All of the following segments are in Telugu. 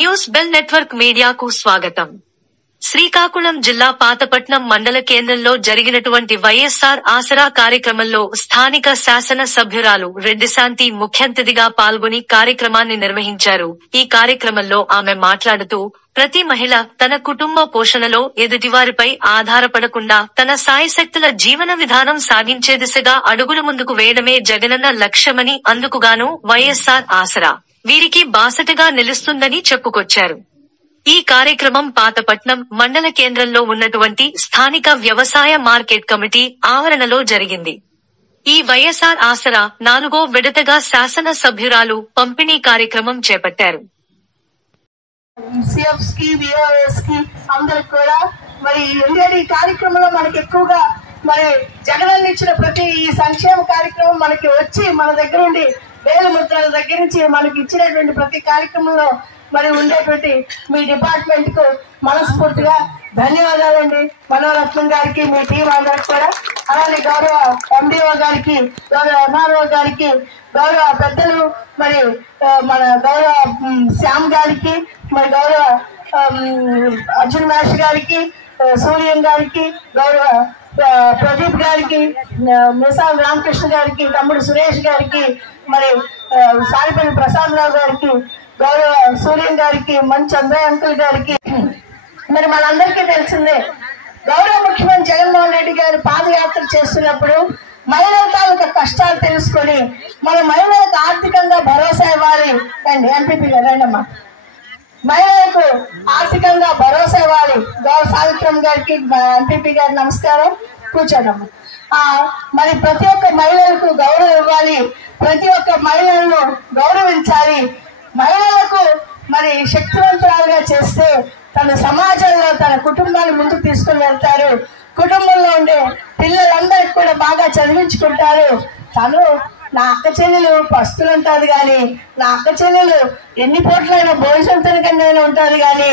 న్యూస్ బెల్ నెట్వర్క్ మీడియాకు స్వాగతం. శ్రీకాకుళం జిల్లా పాతపట్నం మండల కేంద్రంలో జరిగినటువంటి వైఎస్ఆర్ ఆసరా కార్యక్రమంలో స్థానిక శాసన సభ్యురాలు రెడ్డిశాంతి ముఖ్యాతిథిగా పాల్గొని కార్యక్రమాన్ని నిర్వహించారు. ఈ కార్యక్రమంలో ఆమె మాట్లాడుతూ, ప్రతి మహిళ తన కుటుంబ పోషణలో ఎదుటివారిపై ఆధారపడకుండా తన సాయశక్తుల జీవన విధానం సాగించే దిశగా అడుగులు ముందుకు వేయడమే జగనన్న లక్ష్యమని, అందుకుగాను వైఎస్ఆర్ ఆసరా వీరికి బాసటగా నిలుస్తుందని చెప్పుకొచ్చారు. ఈ కార్యక్రమం పాతపట్నం మండల కేంద్రంలో ఉన్నటువంటి స్థానిక వ్యవసాయ మార్కెట్ కమిటీ ఆవరణలో జరిగింది. ఈ వైఎస్ఆర్ ఆసరా 4వ విడతగా శాసన సభ్యురాలు పంపిణీ కార్యక్రమం చేపట్టారు. మరి ఈ కార్యక్రమంలో మనకి ఎక్కువగా మరి జగనన్న ఇచ్చిన ప్రతి ఈ సంక్షేమ కార్యక్రమం మనకి వచ్చి మన దగ్గర ఉండి వేలు ముద్రల దగ్గర నుంచి మనకి ఇచ్చినటువంటి ప్రతి కార్యక్రమంలో మరి ఉండేటువంటి మీ డిపార్ట్మెంట్ కు మనస్ఫూర్తిగా ధన్యవాదాలండి. మనోరత్నం గారికి, మీ టీం అందరికి కూడా, అలానే గౌరవ ఎండిఓ గారికి, గౌరవ ఎంఆర్ఓ గారికి, గౌరవ పెద్దలు మరి మన గౌరవ శ్యామ్ గారికి, మరి గౌరవ అర్జున్ మాష్ గారికి, సూర్యం గారికి, గౌరవ ప్రదీప్ గారికి, మిసాల్ రామకృష్ణ గారికి, తమ్ముడు సురేష్ గారికి, మరి సారిపల్లి ప్రసాద్ రావు గారికి, గౌరవ సూర్యం గారికి, మంచి చంద్రయ్య అంకుల్ గారికి, మరి మనందరికీ తెలిసిందే గౌరవ ముఖ్యమంత్రి జగన్మోహన్ రెడ్డి గారు పాదయాత్ర చేస్తున్నప్పుడు మహిళల తాలూకా కష్టాలు తెలుసుకొని మన మహిళలకు ఆర్థికంగా భరోసా ఇవ్వాలి. ఎంపీపీ గారమ్మా, మహిళలకు ఆర్థికంగా భరోసా ఇవ్వాలి. గౌరవ సావిత్రమ్మ గారికి, ఎంపీపీ గారి నమస్కారం. కూర్చోండమ్మా. మరి ప్రతి ఒక్క మహిళలకు గౌరవం ఇవ్వాలి, ప్రతి ఒక్క మహిళలను గౌరవించాలి. మహిళలకు మరి శక్తివంతురాలుగా చేస్తే తన సమాజంలో తన కుటుంబాన్ని ముందుకు తీసుకుని వెళ్తారు. కుటుంబంలో ఉండే పిల్లలందరికీ కూడా బాగా చదివించుకుంటారు. తను నా అక్క చెల్లెలు పస్తులు ఉంటుంది కానీ, నా అక్క చెల్లెలు ఎన్ని పూట్లైనా భోజనం తినకుండా ఉంటుంది కానీ,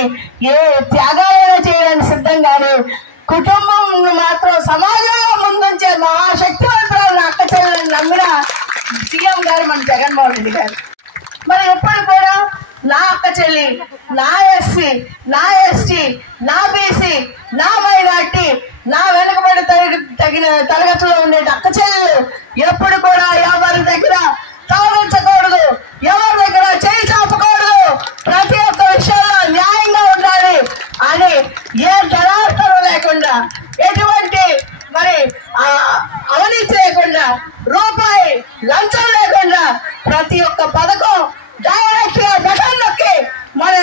ఏ త్యాగాలైనా చేయడానికి సిద్ధం కానీ, కుటుంబం మాత్రం సమాజంలో ముందుంచే మహాశక్తివంతురాలు నా అక్క చెల్లెలను నమ్మిన సీఎం గారు మన జగన్మోహన్ రెడ్డి గారు. మరి ఎప్పుడు కూడా నా అక్క చెల్లి, నా ఎస్సీ, నా ఎస్టీ, నా బీసీ, నా మైనార్టీ, నా వెనుకబడి తగిన తరగతిలో ఉండే అక్క చెల్లెలు ఎప్పుడు కూడా ఎవరి దగ్గర తాగించకూడదు, ఎవరి దగ్గర చేయి చాపకూడదు, ప్రతి ఒక్క విషయంలో న్యాయంగా ఉండాలి అని ఏ ధనార్థం లేకుండా, ఎటువంటి మరి అవినీతి లేకుండా, రూపాయి లంచం లేకుండా ప్రతి ఒక్క పథకం డైరెక్ట్ గా బటన్ నొక్కి మన